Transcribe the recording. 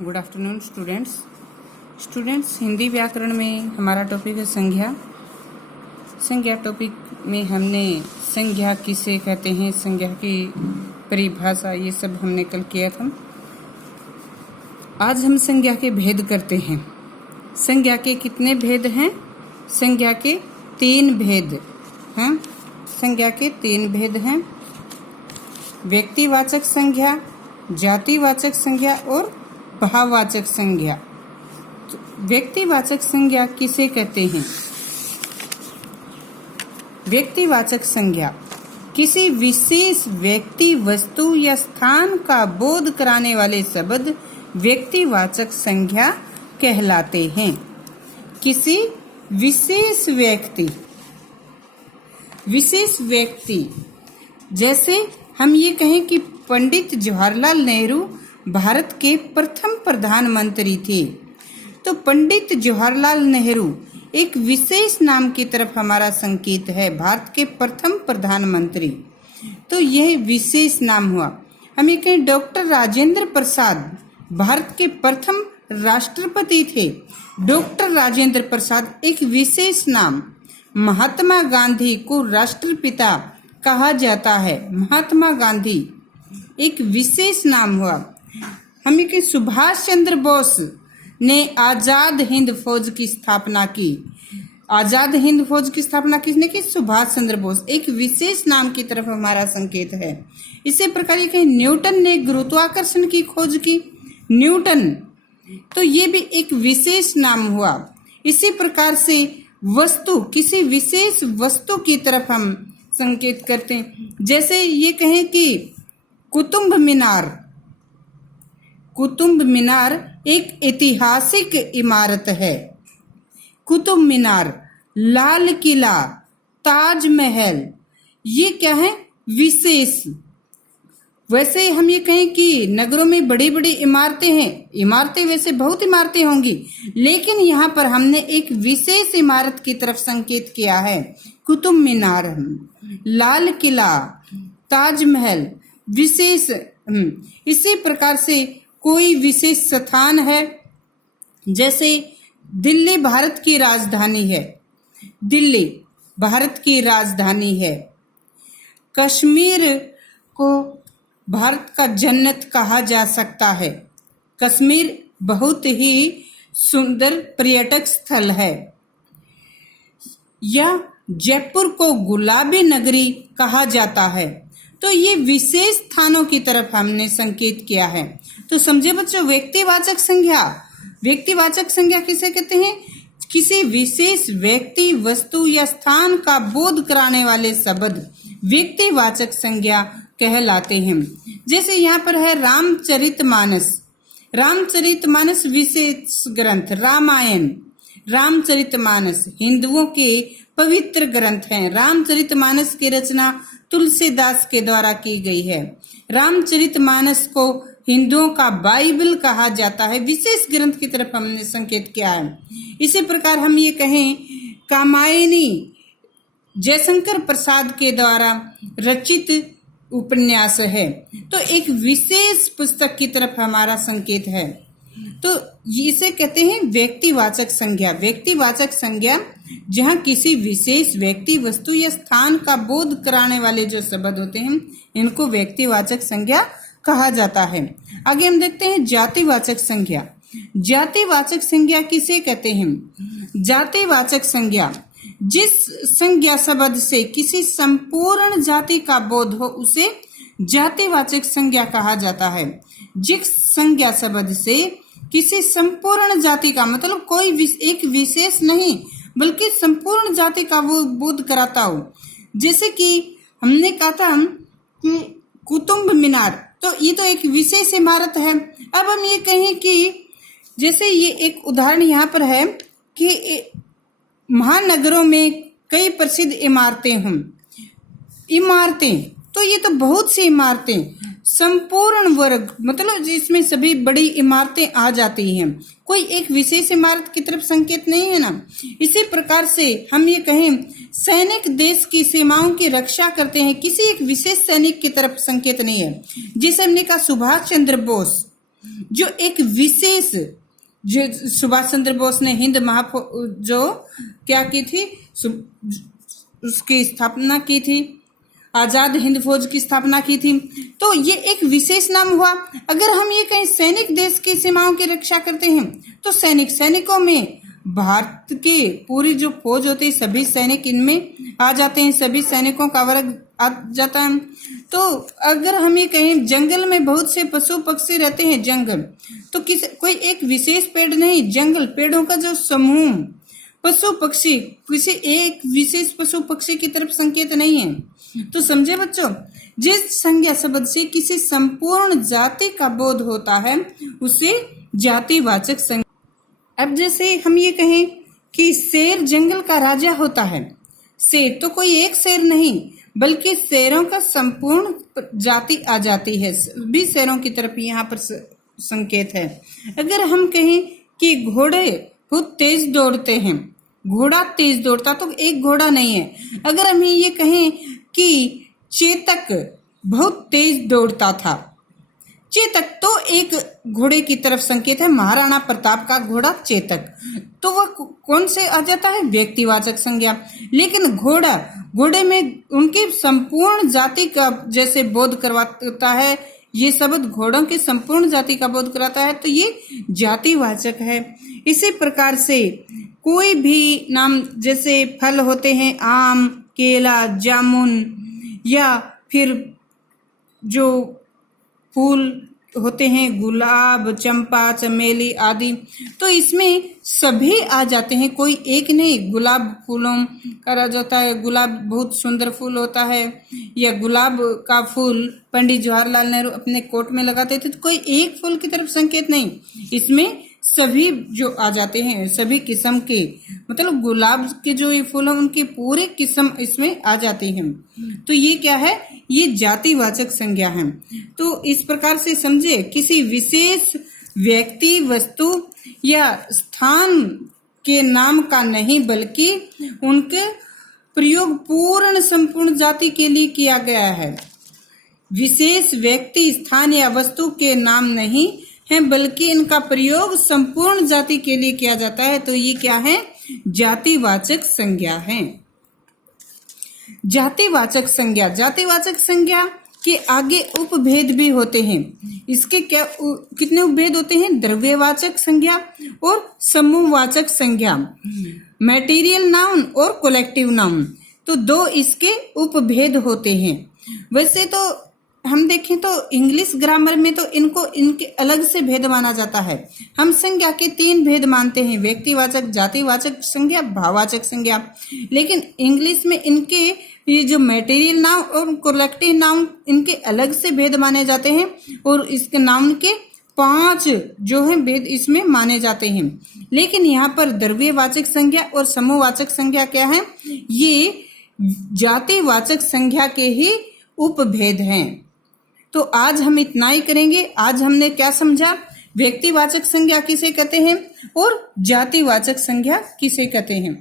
Good afternoon students Hindi व्याकरण में हमारा टॉपिक है संज्ञा। संज्ञा टॉपिक में हमने संज्ञा किसे कहते हैं, संज्ञा की परिभाषा, ये सब हमने कल किया था। आज हम संज्ञा के भेद करते हैं। संज्ञा के कितने भेद हैं? संज्ञा के 3 भेद हैं। संज्ञा के 3 भेद हैं, व्यक्तिवाचक संज्ञा, जातिवाचक संज्ञा और भाववाचक संज्ञा। व्यक्तिवाचक संज्ञा किसे कहते हैं? व्यक्तिवाचक संज्ञा किसी विशेष व्यक्ति, वस्तु या स्थान का बोध कराने वाले शब्द व्यक्तिवाचक संज्ञा कहलाते हैं। किसी विशेष व्यक्ति जैसे हम ये कहें कि पंडित जवाहरलाल नेहरू भारत के प्रथम प्रधानमंत्री थे, तो पंडित जवाहरलाल नेहरू एक विशेष नाम की तरफ हमारा संकेत है, भारत के प्रथम प्रधानमंत्री। तो यह विशेष नाम हुआ। हम ये कहें डॉक्टर राजेंद्र प्रसाद भारत के प्रथम राष्ट्रपति थे, डॉक्टर राजेंद्र प्रसाद एक विशेष नाम। महात्मा गांधी को राष्ट्रपिता कहा जाता है, महात्मा गांधी एक विशेष नाम हुआ। हम ये कहें सुभाष चंद्र बोस ने आजाद हिंद फौज की स्थापना की। आजाद हिंद फौज की स्थापना किसने की? सुभाष चंद्र बोस, एक विशेष नाम की तरफ हमारा संकेत है। इसी प्रकार ये कहें न्यूटन ने गुरुत्वाकर्षण की खोज की, न्यूटन, तो ये भी एक विशेष नाम हुआ। इसी प्रकार से वस्तु, किसी विशेष वस्तु की तरफ हम संकेत करते हैं। जैसे ये कहें कि कुतुब मीनार एक ऐतिहासिक इमारत है। कुतुब मीनार, लाल किला, ताजमहल, ये क्या है? विशेष। वैसे हम ये कहें कि नगरों में बड़ी बड़ी इमारतें हैं, इमारतें वैसे बहुत इमारतें होंगी, लेकिन यहाँ पर हमने एक विशेष इमारत की तरफ संकेत किया है। कुतुब मीनार, लाल किला, ताजमहल, विशेष। इसी प्रकार से कोई विशेष स्थान है, जैसे दिल्ली भारत की राजधानी है, दिल्ली भारत की राजधानी है। कश्मीर को भारत का जन्नत कहा जा सकता है, कश्मीर बहुत ही सुंदर पर्यटक स्थल है। या जयपुर को गुलाबी नगरी कहा जाता है। तो ये विशेष स्थानों की तरफ हमने संकेत किया है। तो समझे बच्चों, व्यक्तिवाचक संज्ञा किसे कहते हैं? किसी विशेष व्यक्ति, वस्तु या स्थान का बोध कराने वाले शब्द व्यक्तिवाचक संज्ञा कहलाते हैं। जैसे यहाँ पर है रामचरितमानस, रामचरितमानस विशेष ग्रंथ, रामचरितमानस हिंदुओं के पवित्र ग्रंथ हैं। रामचरितमानस की रचना तुलसीदास के द्वारा की गई है। रामचरितमानस को हिंदुओं का बाइबल कहा जाता है, विशेष ग्रंथ की तरफ हमने संकेत किया है। इसी प्रकार हम ये कहें कामायनी जयशंकर प्रसाद के द्वारा रचित उपन्यास है, तो एक विशेष पुस्तक की तरफ हमारा संकेत है। तो इसे कहते हैं व्यक्तिवाचक संज्ञा। व्यक्तिवाचक संज्ञा जहाँ किसी विशेष व्यक्ति, वस्तु या स्थान का बोध कराने वाले जो शब्द होते हैं, इनको व्यक्तिवाचक संज्ञा कहा जाता है। आगे हम देखते हैं जातिवाचक संज्ञा। जातिवाचक संज्ञा किसे कहते हैं? जातिवाचक संज्ञा जिस संज्ञा शब्द से किसी संपूर्ण जाति का बोध हो, उसे जातिवाचक संज्ञा कहा जाता है। जिस संज्ञा शब्द से किसी संपूर्ण जाति का, मतलब कोई एक विशेष नहीं बल्कि संपूर्ण जाति का वो बोध कराता हो। जैसे कि हमने कहा था कि कुतुब मीनार, तो ये तो एक विशेष इमारत है। अब हम ये कहें कि जैसे ये एक उदाहरण यहाँ पर है कि महानगरों में कई प्रसिद्ध इमारतें हैं, तो ये तो बहुत सी इमारतें, संपूर्ण वर्ग, मतलब जिसमें सभी बड़ी इमारतें आ जाती हैं, कोई एक विशेष इमारत की तरफ संकेत नहीं है ना। इसी प्रकार से हम ये कहें सैनिक देश की सीमाओं की रक्षा करते हैं, किसी एक विशेष सैनिक की तरफ संकेत नहीं है। जिसे हमने कहा सुभाष चंद्र बोस, जो एक विशेष, जो सुभाष चंद्र बोस ने हिंद जो क्या की थी, उसकी स्थापना की थी, आजाद हिंद फौज की स्थापना की थी। तो ये एक विशेष नाम हुआ। अगर हम ये कहीं सैनिक देश की सीमाओं की रक्षा करते हैं तो सैनिकों में भारत की पूरी जो फौज होती है, सभी सैनिक इनमें आ जाते हैं, सभी सैनिकों का वर्ग आ जाता है। तो अगर हम ये कहें जंगल में बहुत से पशु पक्षी रहते हैं, जंगल तो कोई एक विशेष पेड़ नहीं, जंगल पेड़ों का जो समूह, पशु पक्षी किसी एक विशेष पशु पक्षी की तरफ संकेत नहीं है। तो समझे बच्चों, जिस संज्ञा शब्द से किसी संपूर्ण जाति का बोध होता है उसे जातिवाचक संज्ञा। अब जैसे हम ये कहें कि शेर जंगल का राजा होता है, शेर तो कोई एक शेर नहीं बल्कि शेरों का संपूर्ण जाति आ जाती है, सभी शेरों की तरफ यहाँ पर संकेत है। अगर हम कहें कि घोड़े बहुत तेज दौड़ते हैं, घोड़ा तेज दौड़ता तो एक घोड़ा नहीं है। अगर हम ये कहें कि चेतक बहुत तेज दौड़ता था, चेतक तो एक घोड़े की तरफ संकेत है, महाराणा प्रताप का घोड़ा चेतक, तो वह कौन से आ जाता है, व्यक्तिवाचक संज्ञा। लेकिन घोड़े में उनकी संपूर्ण जाति का जैसे बोध करवाता है, ये शब्द घोड़ों की संपूर्ण जाति का बोध कराता है, तो ये जातिवाचक है। इसी प्रकार से कोई भी नाम, जैसे फल होते हैं आम, केला, जामुन, या फिर जो फूल होते हैं गुलाब, चंपा, चमेली आदि, तो इसमें सभी आ जाते हैं, कोई एक नहीं। गुलाब फूलों का राज होता है, गुलाब बहुत सुंदर फूल होता है, या गुलाब का फूल पंडित जवाहरलाल नेहरू अपने कोट में लगाते थे, तो कोई एक फूल की तरफ संकेत नहीं, इसमें सभी जो आ जाते हैं, सभी किस्म के, मतलब गुलाब के जो ये फूल हैं उनकी पूरी किस्म इसमें आ जाती हैं। तो ये क्या है, ये जातिवाचक संज्ञा है। तो इस प्रकार से समझे, किसी विशेष व्यक्ति, वस्तु या स्थान के नाम का नहीं बल्कि उनके प्रयोग पूर्ण संपूर्ण जाति के लिए किया गया है। विशेष व्यक्ति, स्थान या वस्तु के नाम नहीं है बल्कि इनका प्रयोग संपूर्ण जाति के लिए किया जाता है। तो ये क्या है, जातिवाचक संज्ञा है। जातिवाचक संज्ञा, जातिवाचक संज्ञा के आगे उपभेद भी होते हैं। इसके क्या कितने उपभेद होते हैं, द्रव्यवाचक संज्ञा और समूहवाचक संज्ञा, मटेरियल नाउन और कलेक्टिव नाउन, तो दो इसके उपभेद होते हैं। वैसे तो हम देखें तो इंग्लिश ग्रामर में तो इनके अलग से भेद माना जाता है। हम संज्ञा के 3 भेद मानते हैं, व्यक्तिवाचक, जातिवाचक संज्ञा, भाववाचक संज्ञा। लेकिन इंग्लिश में इनके ये जो मटेरियल नाउन और कलेक्टिव नाउन, इनके अलग से भेद माने जाते हैं, और इसके नाउन के 5 जो है भेद इसमें माने जाते हैं। लेकिन यहाँ पर द्रव्यवाचक संज्ञा और समूहवाचक संज्ञा क्या है, ये जातिवाचक संज्ञा के ही उपभेद हैं। तो आज हम इतना ही करेंगे। आज हमने क्या समझा, व्यक्तिवाचक संज्ञा किसे कहते हैं और जातिवाचक संज्ञा किसे कहते हैं।